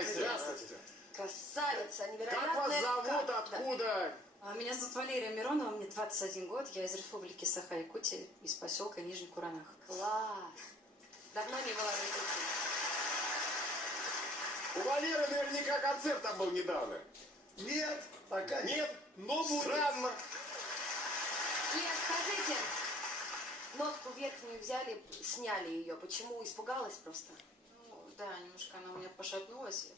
Здравствуйте. Красавица, Как невероятная. вас зовут? Да. Откуда? Меня зовут Валерия Миронова, мне 21 год, я из Республики Саха-Якутия, из поселка Нижний Куранах. Класс. Давно не была в Якутии. У Валеры наверняка концерт там был недавно. Нет, пока Нет? Но будет. Странно. Нет, скажите, нотку верхнюю взяли, сняли ее. Почему? Испугалась просто? Ну, да, немножко она у меня пошатнулась.